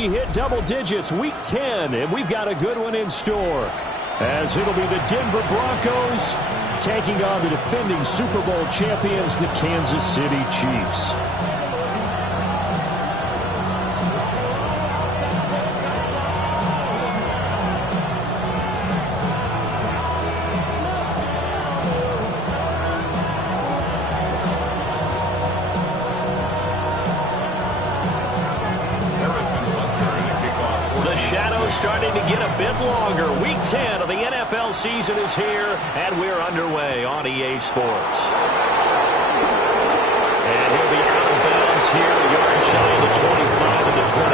we hit double digits, Week 10, and we've got a good one in store. As it'll be the Denver Broncos taking on the defending Super Bowl champions, the Kansas City Chiefs. Starting to get a bit longer. Week 10 of the NFL season is here, and we're underway on EA Sports. And he'll be out of bounds here, a yard shy of the 25 and the 24.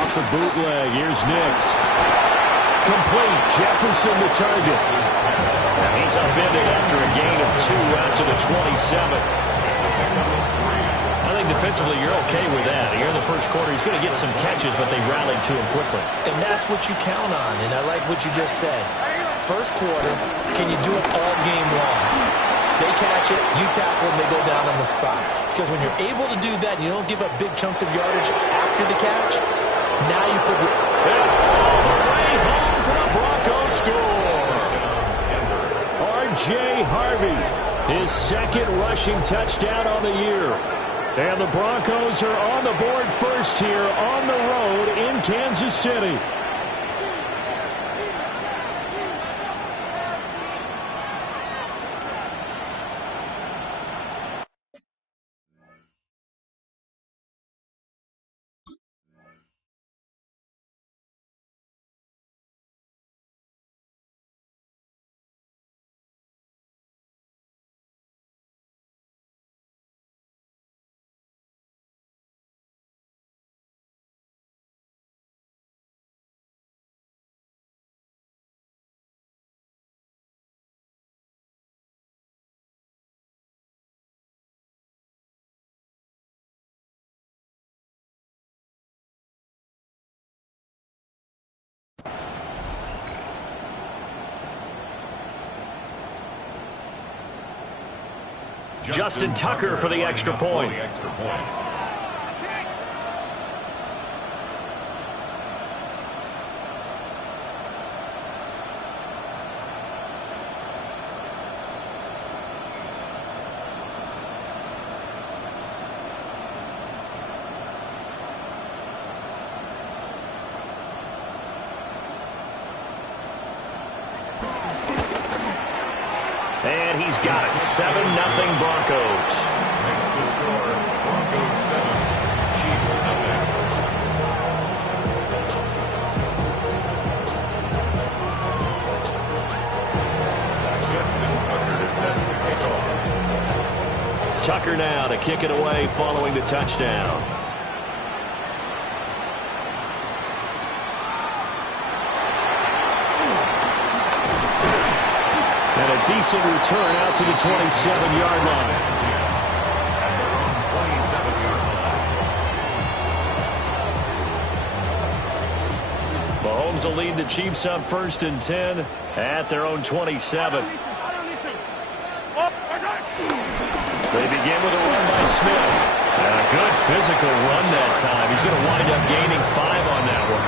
Off the bootleg, here's Nix. Complete. Jefferson the target. He's upended after a gain of 2 out to the 27. I think defensively you're okay with that. Here in the first quarter, he's going to get some catches, but they rallied to him quickly. And that's what you count on, and I like what you just said. First quarter, can you do it all game long? They catch it, you tackle them, they go down on the spot. Because when you're able to do that, you don't give up big chunks of yardage after the catch, now you put the... Broncos score. R.J. Harvey, his second rushing touchdown on the year. And the Broncos are on the board first here on the road in Kansas City. Justin Tucker for the extra point. And he's got it. 7-0 Broncos. Makes the score. Broncos 7, Chiefs nothing. Justin Tucker is set to kick off. Tucker now to kick it away following the touchdown. Decent return out to the 27-yard line. Mahomes will lead the Chiefs up 1st and 10 at their own 27. They begin with a run by Smith. A good physical run that time. He's going to wind up gaining 5 on that one.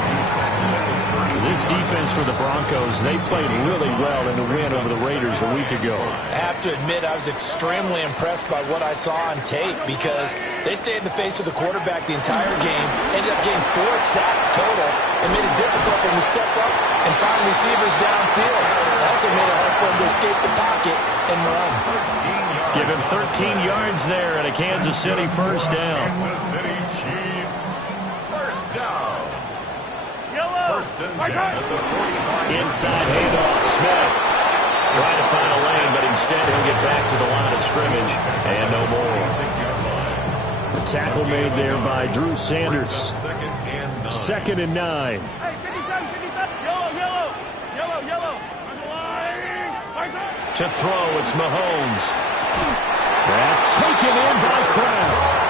This defense for the Broncos, they played really well in the win over the Raiders a week ago. I have to admit, I was extremely impressed by what I saw on tape because they stayed in the face of the quarterback the entire game, ended up getting 4 sacks total, and made it difficult for him to step up and find receivers downfield. It also made it hard for him to escape the pocket and run. Give him 13 yards there and a Kansas City first down. Kansas City Chiefs first down. First and 10 at the 45. Inside handoff, Smith. Trying to find a lane, but instead he'll get back to the line of scrimmage and no more. 6-yard line. The tackle made there by Drew Sanders. Second and 9. To throw, it's Mahomes. That's taken in by Kraft.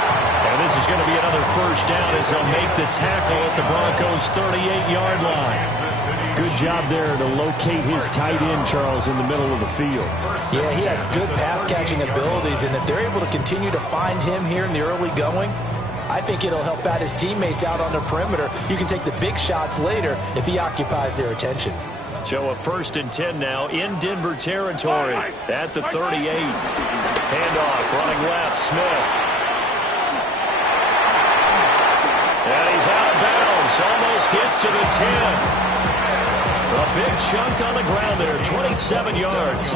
And this is going to be another first down as they'll make the tackle at the Broncos' 38-yard line. Good job there to locate his tight end, Charles, in the middle of the field. Yeah, he has good pass-catching abilities, and if they're able to continue to find him here in the early going, I think it'll help out his teammates out on the perimeter. You can take the big shots later if he occupies their attention. So a 1st and 10 now in Denver territory at the 38. Handoff, running left, Smith. And he's out of bounds, almost gets to the 10. A big chunk on the ground there, 27 yards.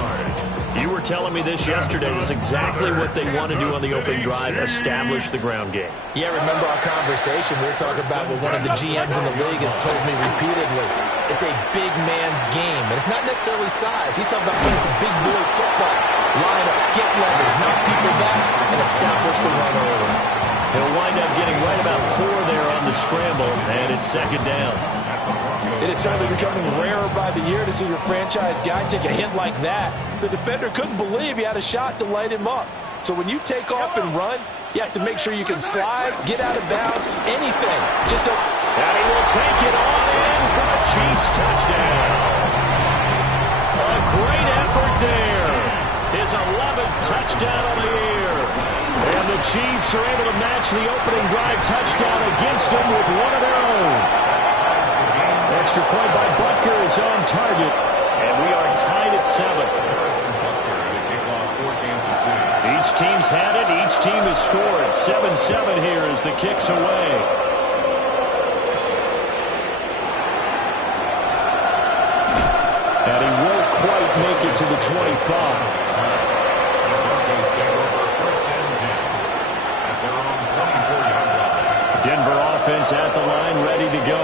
You were telling me this yesterday. This is exactly what they want to do on the opening drive, establish the ground game. Yeah, remember our conversation. We were talking about what one of the GMs in the league has told me repeatedly. It's a big man's game, and it's not necessarily size. He's talking about playing some big boy football. Line up, get leverage, knock people back, and establish the run early. He'll wind up getting right about 4 there on the scramble, and it's 2nd down. It is certainly becoming rarer by the year to see your franchise guy take a hit like that. The defender couldn't believe he had a shot to light him up. So when you take off and run, you have to make sure you can slide, get out of bounds, anything. Just don't... And he will take it on in for a Chiefs touchdown. A great effort there. His 11th touchdown of the year. And the Chiefs are able to match the opening drive touchdown against them with one of their own. Extra point by Butker is on target. And we are tied at 7. Each team's had it. Each team has scored. 7-7 here as the kick's away. And he won't quite make it to the 25. Denver offense at the line, ready to go.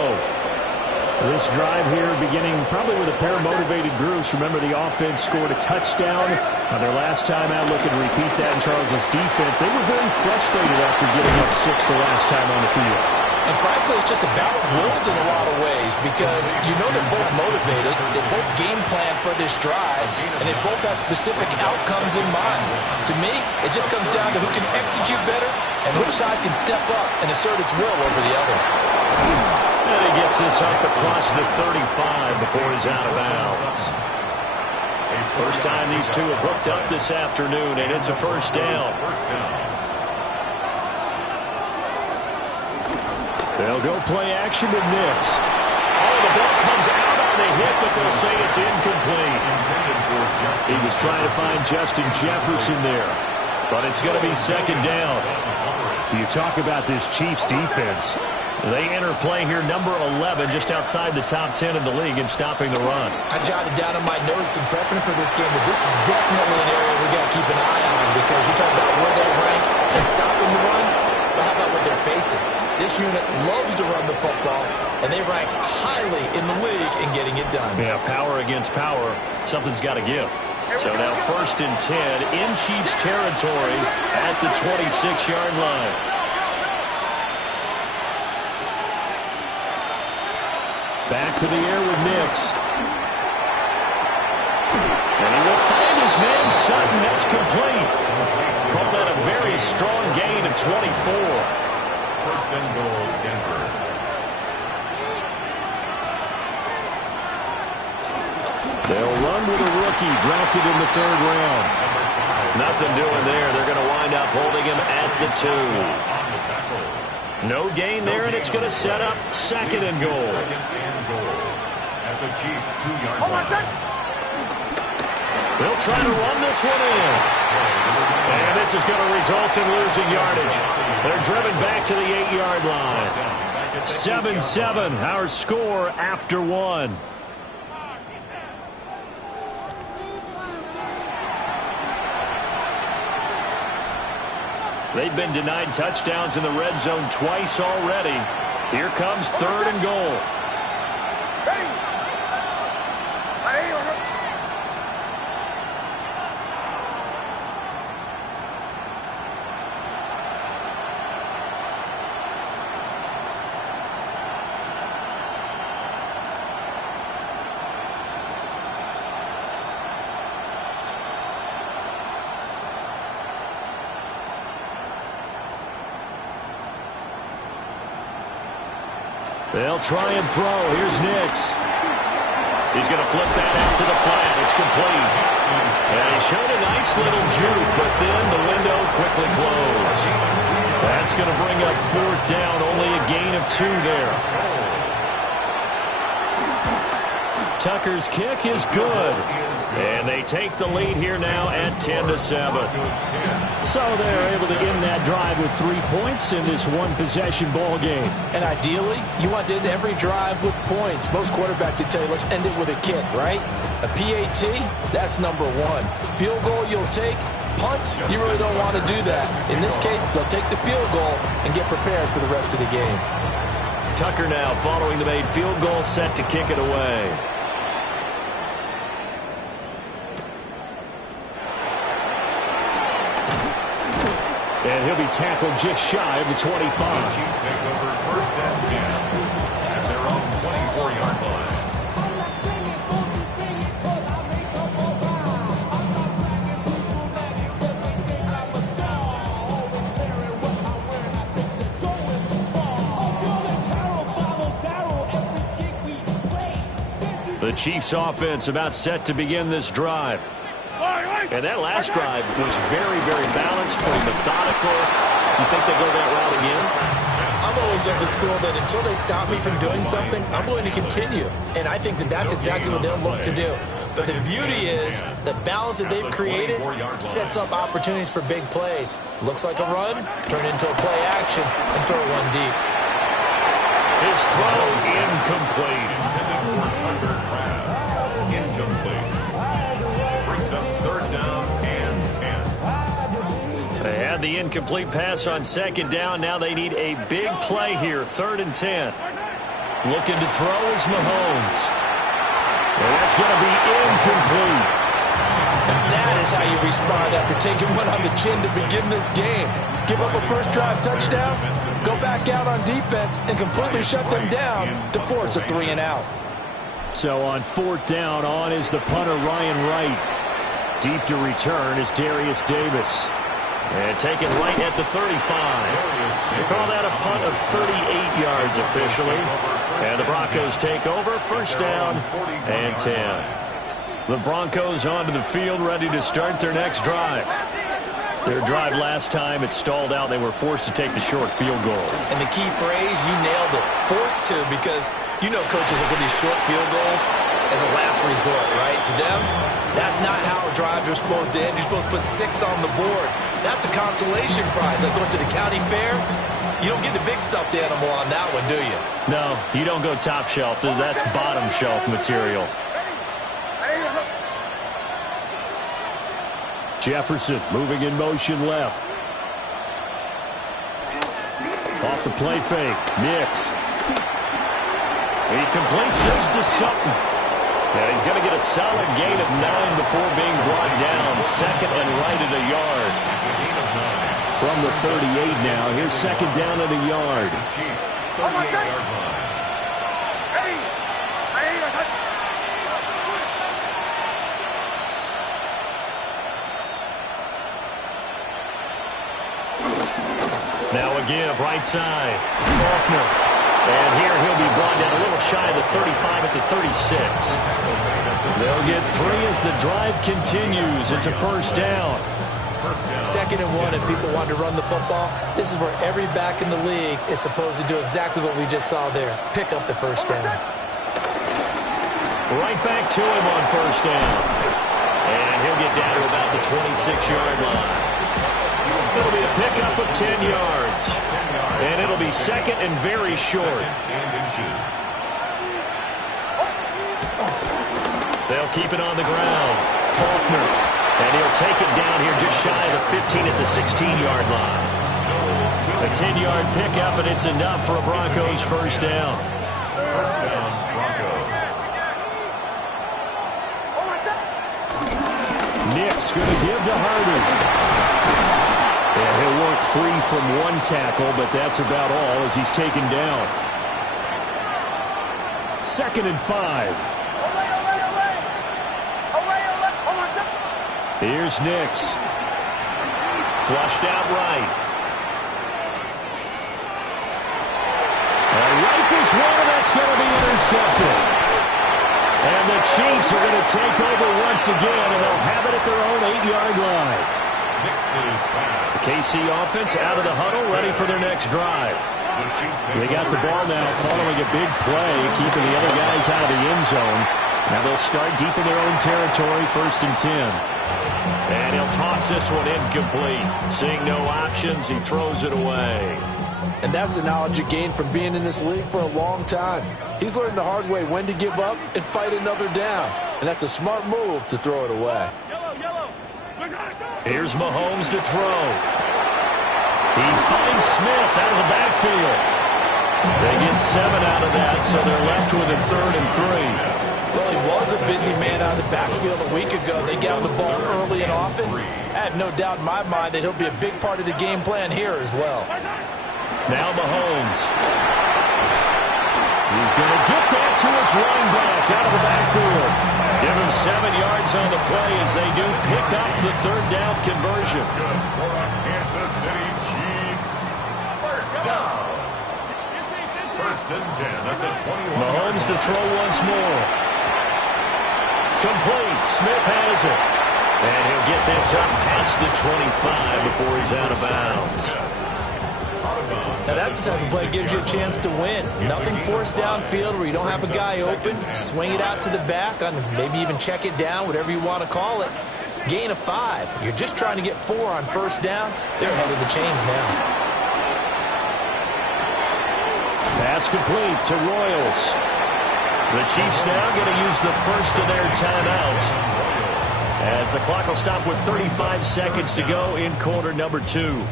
This drive here beginning probably with a pair of motivated groups. Remember, the offense scored a touchdown on their last time out. Looking to repeat that in Charles's defense. They were very frustrated after giving up 6 the last time on the field. And frankly, it's just a battle of wills in a lot of ways because you know they're both motivated, they both game plan for this drive, and they both have specific outcomes in mind. To me, it just comes down to who can execute better and which side can step up and assert its will over the other. And he gets this up across the 35 before he's out of bounds. First time these two have hooked up this afternoon, and it's a 1st down. They'll go play action with Nix. Oh, the ball comes out on the hit, but they'll say it's incomplete. He was trying to find Justin Jefferson there. But it's going to be 2nd down. You talk about this Chiefs defense. They enter play here, number 11, just outside the top 10 in the league in stopping the run. I jotted down in my notes in prepping for this game that this is definitely an area we got to keep an eye on because you talk about where they rank and stopping the run. But how about what they're facing? This unit loves to run the football, and they rank highly in the league in getting it done. Yeah, power against power. Something's got to give. So now 1st and 10 in Chiefs territory at the 26-yard line. Back to the air with Nix. And he will find his man Sutton. That's complete. Call that a very strong gain of 24. 1st and goal, Denver. They'll run with a rookie drafted in the 3rd round. Nothing doing there. They're going to wind up holding him at the 2. No gain there, and it's going to set up 2nd and goal. 2nd and goal at the Chiefs' 2-yard line. They'll try to run this one in. And this is going to result in losing yardage. They're driven back to the 8-yard line. 7-7, our score after 1. They've been denied touchdowns in the red zone twice already. Here comes 3rd and goal. They'll try and throw. Here's Nix. He's going to flip that out to the flat. It's complete. And he showed a nice little juke, but then the window quickly closed. That's going to bring up 4th down, only a gain of 2 there. Tucker's kick is good. And they take the lead here now at 10-7. So they're able to end that drive with 3 points in this one-possession ball game. And ideally, you want to end every drive with points. Most quarterbacks would tell you, let's end it with a kick, right? A PAT, that's number 1. Field goal, you'll take. Punts, you really don't want to do that. In this case, they'll take the field goal and get prepared for the rest of the game. Tucker now following the made field goal, set to kick it away. And he'll be tackled just shy of the 25. Chiefs take over 1st and 10 at their own 24-yard line. The Chiefs offense about set to begin this drive. And that last drive was very, very balanced, but methodical. You think they go that route again? I'm always of the school that until they stop me from doing something, I'm going to continue. And I think that that's exactly what they'll look to do. But the beauty is the balance that they've created sets up opportunities for big plays. Looks like a run, turn into a play action, and throw one deep. His throw incomplete. Intended for Tucker Craft. Incomplete. Brings up 3rd down and 10. They had the incomplete pass on 2nd down. Now they need a big play here, 3rd and 10. Looking to throw is Mahomes. And that's going to be incomplete. And that is how you respond after taking one on the chin to begin this game. Give up a first drive touchdown, go back out on defense, and completely shut them down to force a 3-and-out. So on 4th down, on is the punter Ryan Wright. Deep to return is Darius Davis. And taken right at the 35. They call that a punt of 38 yards officially. And the Broncos take over, 1st down and 10. The Broncos onto the field, ready to start their next drive. Their drive last time, it stalled out. They were forced to take the short field goal. And the key phrase, you nailed it. Forced to, because you know coaches look at these short field goals as a last resort, right? To them, that's not how drives are supposed to end. You're supposed to put 6 on the board. That's a consolation prize. Like going to the county fair, you don't get the big stuffed animal on that one, do you? No, you don't go top shelf. That's bottom shelf material. Jefferson moving in motion left. Off the play fake. Nix. He completes this to Sutton. And he's going to get a solid gain of 9 before being brought down. 2nd and right at a yard. From the 38 now. Here's 2nd down at a yard. Chiefs, 38-yard line. Now a give, right side. Faulkner. And here he'll be brought down a little shy of the 35 at the 36. They'll get 3 as the drive continues. It's a 1st down. 2nd and 1, if people want to run the football, this is where every back in the league is supposed to do exactly what we just saw there. Pick up the 1st down. Right back to him on 1st down. And he'll get down to about the 26-yard line. It'll be a pickup of 10 yards. And it'll be 2nd and very short. They'll keep it on the ground. Faulkner. And he'll take it down here just shy of the 15 at the 16-yard line. A 10-yard pickup, and it's enough for a Broncos 1st down. 1st down, Broncos. Nick's going to give to Harden. And he'll work free from one tackle, but that's about all as he's taken down. 2nd and 5. Here's Nix. Flushed out right. And rifles one, and that's going to be intercepted. And the Chiefs are going to take over once again, and they'll have it at their own 8-yard line. The KC offense out of the huddle, ready for their next drive. They got the ball now following a big play, keeping the other guys out of the end zone. Now they'll start deep in their own territory, 1st and 10. And he'll toss this one incomplete. Seeing no options, he throws it away. And that's the knowledge you gain from being in this league for a long time. He's learned the hard way when to give up and fight another down. And that's a smart move to throw it away. Here's Mahomes to throw. He finds Smith out of the backfield. They get 7 out of that, so they're left with a 3rd and 3. Well, he was a busy man out of the backfield a week ago. They got him the ball early and often. I have no doubt in my mind that he'll be a big part of the game plan here as well. Now Mahomes. He's going to get that to his running back out of the backfield. Give him 7 yards on the play as they do pick up the 3rd down conversion. Good for a Kansas City Chiefs. First down. 1st and 10 at the 21. Mahomes to throw once more. Complete. Smith has it. And he'll get this up past the 25 before he's out of bounds. Now that's the type of play that gives you a chance to win. Nothing forced downfield where you don't have a guy open. Swing it out to the back, maybe even check it down, whatever you want to call it. Gain of 5. You're just trying to get 4 on 1st down. They're ahead of the chains now. Pass complete to Royals. The Chiefs now going to use the first of their timeouts as the clock will stop with 35 seconds to go in quarter number 2.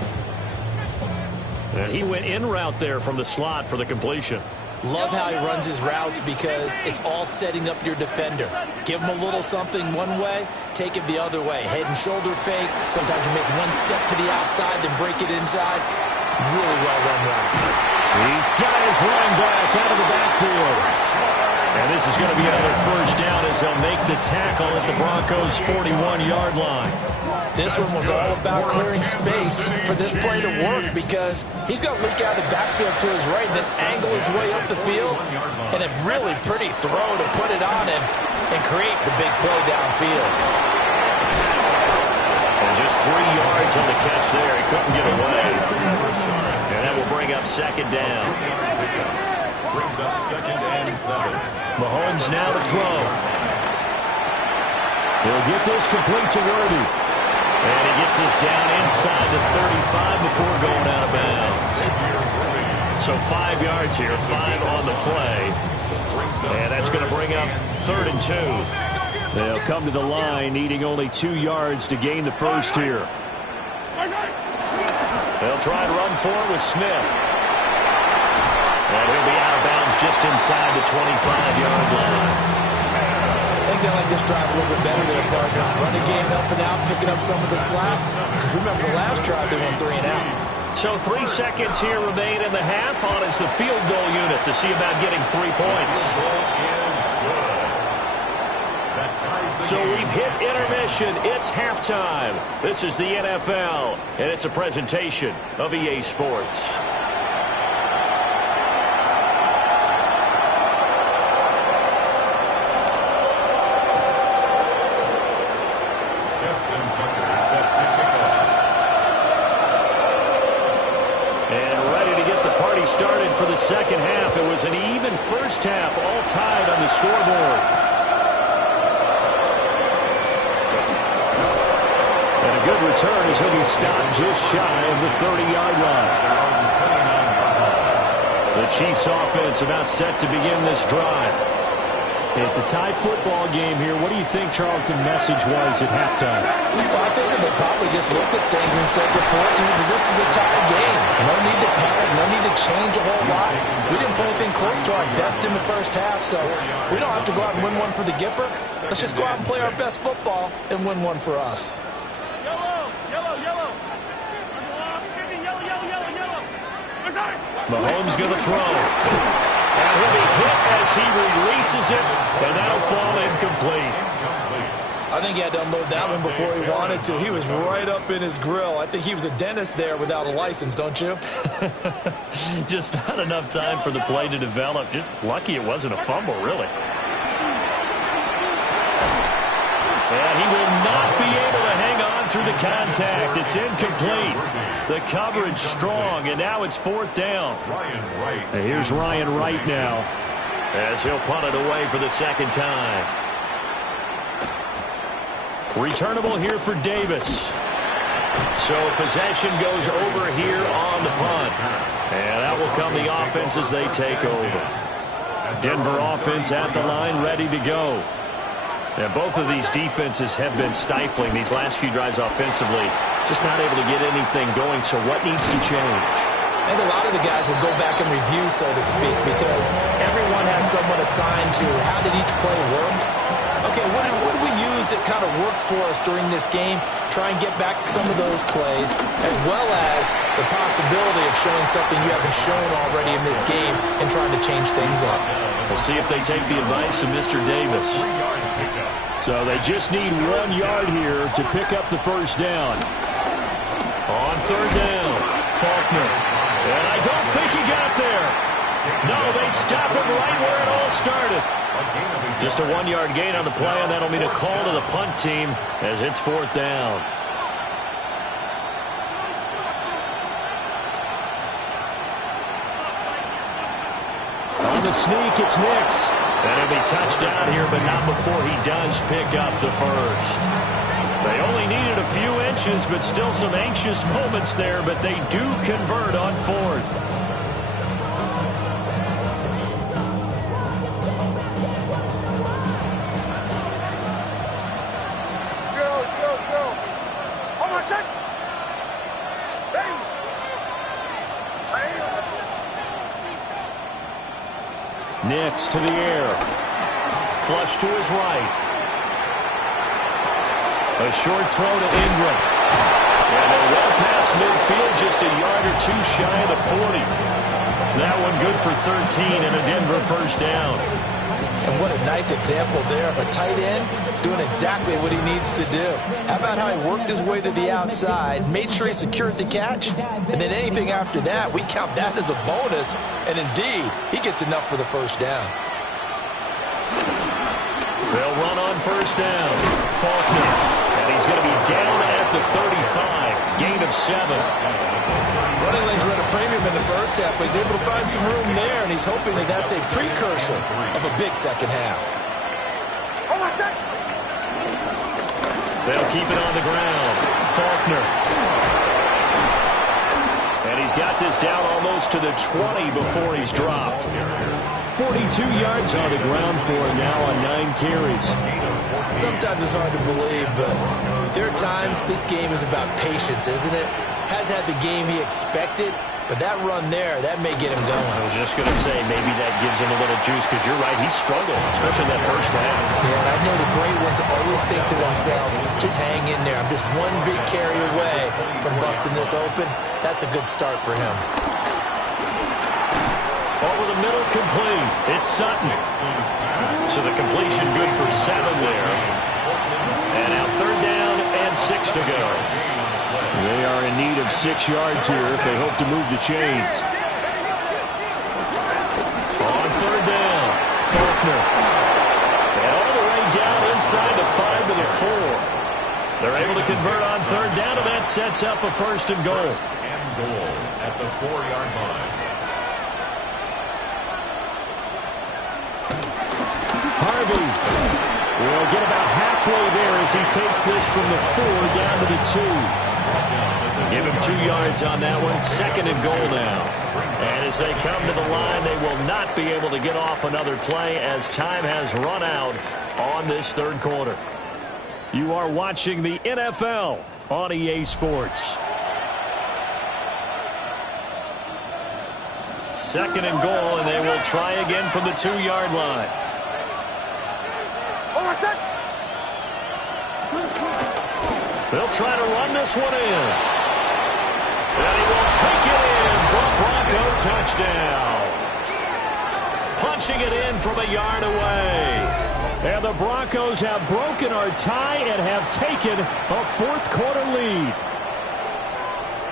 And he went in route there from the slot for the completion. Love how he runs his routes because it's all setting up your defender. Give him a little something one way, take it the other way. Head and shoulder fake. Sometimes you make one step to the outside, then break it inside. Really well run route. He's got his running back out of the backfield. And this is going to be another 1st down as they'll make the tackle at the Broncos' 41-yard line. This one was all about clearing space for this play to work because he's going to leak out of the backfield to his right and then angle his way up the field. And a really pretty throw to put it on him and create the big play downfield. And just 3 yards on the catch there. He couldn't get away. And that will bring up 2nd down. Brings up 2nd and 7. Mahomes now to throw. He'll get this complete to Worthy. And he gets us down inside the 35 before going out of bounds. So 5 yards here, 5 on the play. And that's going to bring up 3rd and 2. They'll come to the line, needing only 2 yards to gain the first here. They'll try and run for it with Smith. And he'll be out of bounds just inside the 25-yard line. I think they like this drive a little bit better than a partner. Running game helping out, picking up some of the slack. Because remember the last drive, they went 3 and out. So 3 seconds here remain in the half on as the field goal unit to see about getting 3 points. So we've hit intermission. It's halftime. This is the NFL, and it's a presentation of EA Sports. Started for the second half. It was an even first half, all tied on the scoreboard. And a good return as he'll be stopped just shy of the 30-yard line. The Chiefs offense about set to begin this drive. It's a tight football game here. What do you think, Charles, the message was at halftime? Well, I think that they probably just looked at things and said, we're fortunate that this is a tight game. No need to panic, no need to change a whole lot. We didn't play anything close to our best in the first half, so we don't have to go out and win one for the Gipper. Let's just go out and play our best football and win one for us. Mahomes going to throw. And he'll be hit as he releases it, and that'll fall incomplete. I think he had to unload that one before he wanted to. He was right up in his grill. I think he was a dentist there without a license, don't you? Just not enough time for the play to develop. Just lucky it wasn't a fumble, really. the contact. It's incomplete. The coverage strong, and now it's fourth down. And here's Ryan Wright now, as he'll punt it away for the second time. Returnable here for Davis. So possession goes over here on the punt. And that will come the offense as they take over. Denver offense at the line, ready to go. And both of these defenses have been stifling these last few drives offensively. Just not able to get anything going, so what needs to change? I think a lot of the guys will go back and review, so to speak, because everyone has someone assigned to how did each play work. Okay, what did we use that kind of worked for us during this game? Try and get back to some of those plays, as well as the possibility of showing something you haven't shown already in this game and trying to change things up. We'll see if they take the advice of Mr. Davis. So they just need 1 yard here to pick up the first down. On third down, Faulkner. And I don't think he got there. No, they stop him right where it all started. Just a 1 yard gain on the play, and that'll mean a call to the punt team as it's fourth down. On the sneak, it's Nix. And he'll be touchdown here, but not before he does pick up the first. They only needed a few inches, but still some anxious moments there, but they do convert on fourth. Nix to the air. Flush to his right. A short throw to Ingram. And they're well past midfield, just a yard or two shy of the 40. That one good for 13 and a Denver first down. And what a nice example there of a tight end doing exactly what he needs to do. How about how he worked his way to the outside, made sure he secured the catch, and then anything after that, we count that as a bonus. And indeed, he gets enough for the first down. They'll run on first down. Faulkner. And he's going to be down at the 35. Gain of 7. Running lanes were at a premium in the first half, but he's able to find some room there, and he's hoping that that's a precursor of a big second half. They'll keep it on the ground. Faulkner. And he's got this down almost to the 20 before he's dropped. 42 yards on the ground for him now on 9 carries. Sometimes it's hard to believe, but there are times this game is about patience, isn't it? Has had the game he expected, but that run there, that may get him going. I was just going to say, maybe that gives him a little juice, because you're right, he struggled, especially in that first half. Yeah, and I know the great ones always think to themselves, just hang in there. I'm just one big carry away from busting this open. That's a good start for him. Over the middle, complete. It's Sutton. So the completion good for 7 there. And now third down and 6 to go. They are in need of 6 yards here if they hope to move the chains. On third down, Faulkner. And all the way down inside the 5 to the 4. They're able to convert on third down, and that sets up a first and goal. And goal at the 4-yard line. Harvey will get about halfway there as he takes this from the 4 down to the 2. Give him 2 yards on that one. Second and goal now. And as they come to the line, they will not be able to get off another play as time has run out on this third quarter. You are watching the NFL on EA Sports. Second and goal, and they will try again from the 2-yard line. They'll try to run this one in. And he will take it in for a Bronco touchdown. Punching it in from a yard away. And the Broncos have broken our tie and have taken a fourth-quarter lead.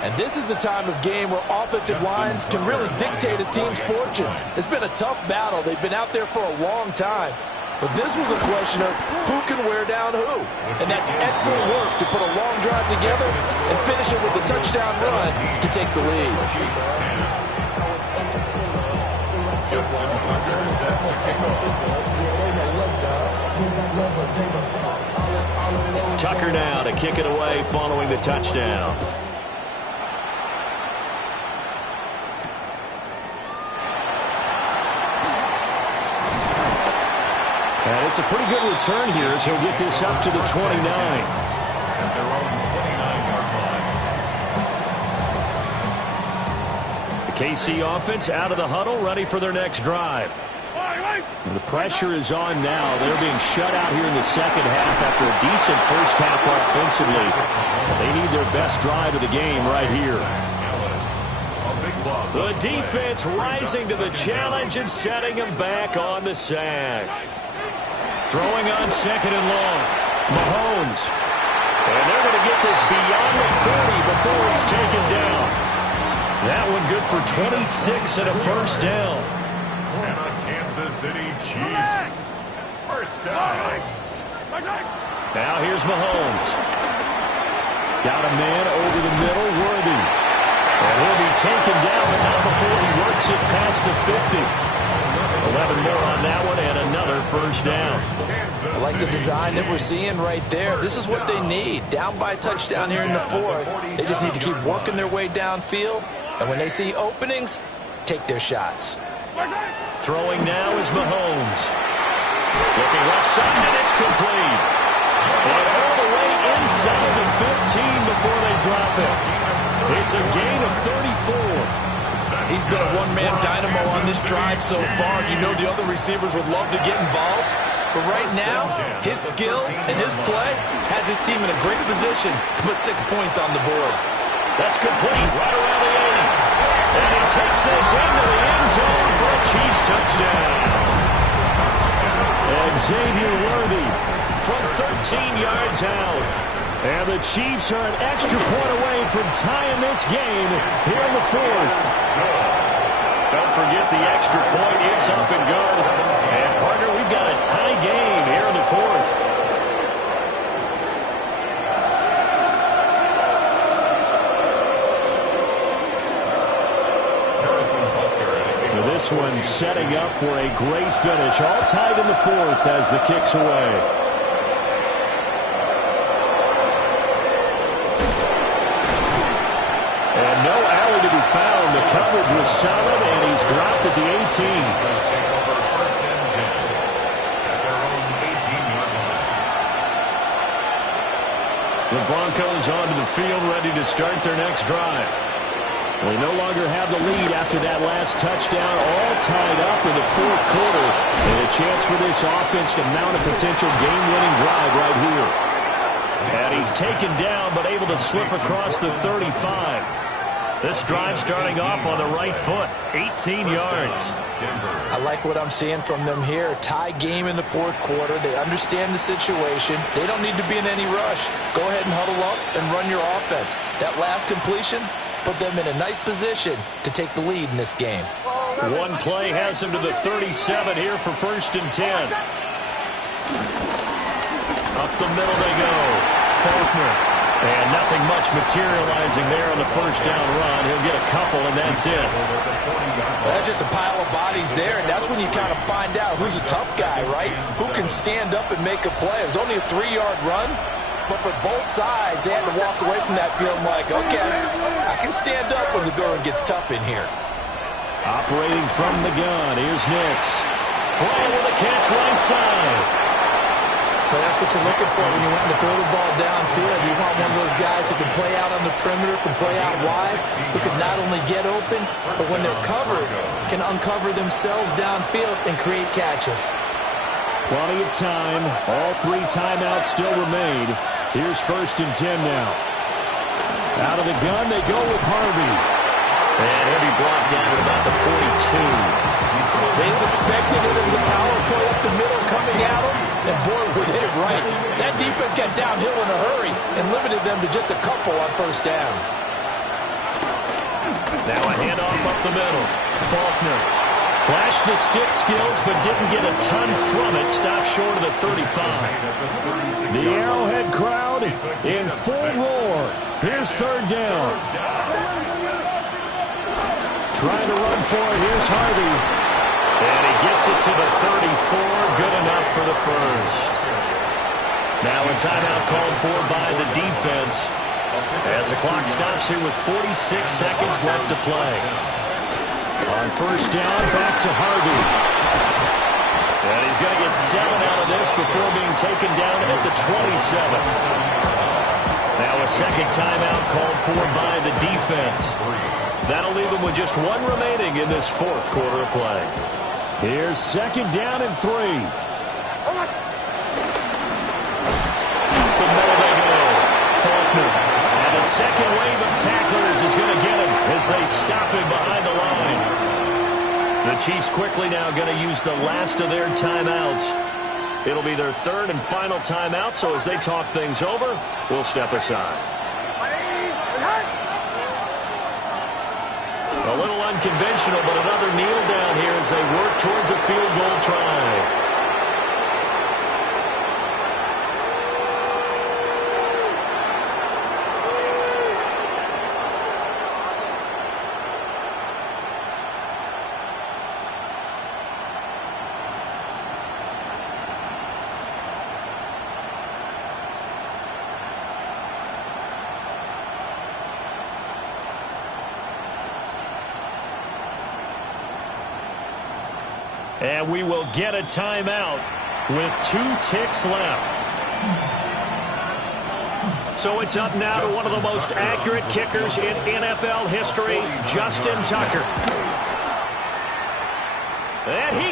And this is a time of game where offensive lines can really dictate a team's fortunes. It's been a tough battle. They've been out there for a long time. But this was a question of who can wear down who. And that's excellent work to put a long drive together and finish it with a touchdown run to take the lead. Tucker now to kick it away following the touchdown. And it's a pretty good return here as he'll get this up to the 29. At their own 29-yard line. The KC offense out of the huddle, ready for their next drive. And the pressure is on now. They're being shut out here in the second half after a decent first half offensively. They need their best drive of the game right here. The defense rising to the challenge and setting him back on the sack. Throwing on second and long. Mahomes. And they're going to get this beyond the 30 before it's taken down. That one good for 26 and a first down. And the Kansas City Chiefs. First down. Now here's Mahomes. Got a man over the middle, Worthy. And he'll be taken down, but not before he works it past the 50. 11 more on that one, and another first down. I like the design that we're seeing right there. This is what they need. Down by a touchdown here in the fourth. They just need to keep working their way downfield. And when they see openings, take their shots. Throwing now is Mahomes. Looking left side, and it's complete. And all the way inside the 15 before they drop it. It's a gain of 34. He's been a one-man dynamo on this drive so far. You know the other receivers would love to get involved. But right now, his skill and his play has his team in a great position to put 6 points on the board. That's complete right around the 80. And he takes this into the end zone for a Chiefs touchdown. Xavier Worthy from 13 yards out. And the Chiefs are an extra point away from tying this game here in the fourth. Don't forget the extra point. It's up and good. And, partner, we've got a tie game here in the fourth. Now this one setting up for a great finish. All tied in the fourth as the kick's away. And no alley to be found. The coverage was solid, and he's dropped at the 18. The Broncos onto the field, ready to start their next drive. They no longer have the lead after that last touchdown, all tied up in the fourth quarter. And a chance for this offense to mount a potential game-winning drive right here. And he's taken down, but able to slip across the 35. This drive starting off on the right foot, 18 yards. I like what I'm seeing from them here. Tie game in the fourth quarter. They understand the situation. They don't need to be in any rush. Go ahead and huddle up and run your offense. That last completion put them in a nice position to take the lead in this game. One play has them to the 37 here for first and 10. Up the middle they go. Faulkner. And nothing much materializing there on the first down run. He'll get a couple, and that's it. Well, that's just a pile of bodies there, and that's when you kind of find out who's a tough guy, right? Who can stand up and make a play. It was only a 3-yard run, but for both sides, they had to walk away from that field like, okay, I can stand up when the going gets tough in here. Operating from the gun, here's Nix. Bryant with a catch right side. Well, that's what you're looking for when you want to throw the ball downfield. You want one of those guys who can play out on the perimeter, can play out wide, who can not only get open, but when they're covered, can uncover themselves downfield and create catches. Plenty of time. All 3 timeouts still remain. Here's first and 10 now. Out of the gun, they go with Harvey. And he'll be brought down at about the 42. They suspected it was a power play up the middle coming at them, and boy, we hit it right. That defense got downhill in a hurry and limited them to just a couple on first down. Now a handoff up the middle. Faulkner Flashed the stick skills, but didn't get a ton from it. Stopped short of the 35. The Arrowhead crowd in full roar. Here's third down. Trying to run for it. Here's Harvey. And he gets it to the 34. Good enough for the first. Now a timeout called for by the defense as the clock stops here with 46 seconds left to play. On first down, back to Harvey. And he's going to get 7 out of this before being taken down at the 27. Now a second timeout called for by the defense. That'll leave him with just 1 remaining in this fourth quarter of play. Here's second down and 3. The middle they go. Faulkner. And a second wave of tacklers is going to get him as they stop him behind the line. The Chiefs quickly now going to use the last of their timeouts. It'll be their third and final timeout, so as they talk things over, we'll step aside. A little unconventional, but another kneel down here as they work towards a field goal try. And we will get a timeout with 2 ticks left. So it's up now to one of the most accurate kickers in NFL history, Justin Tucker. And he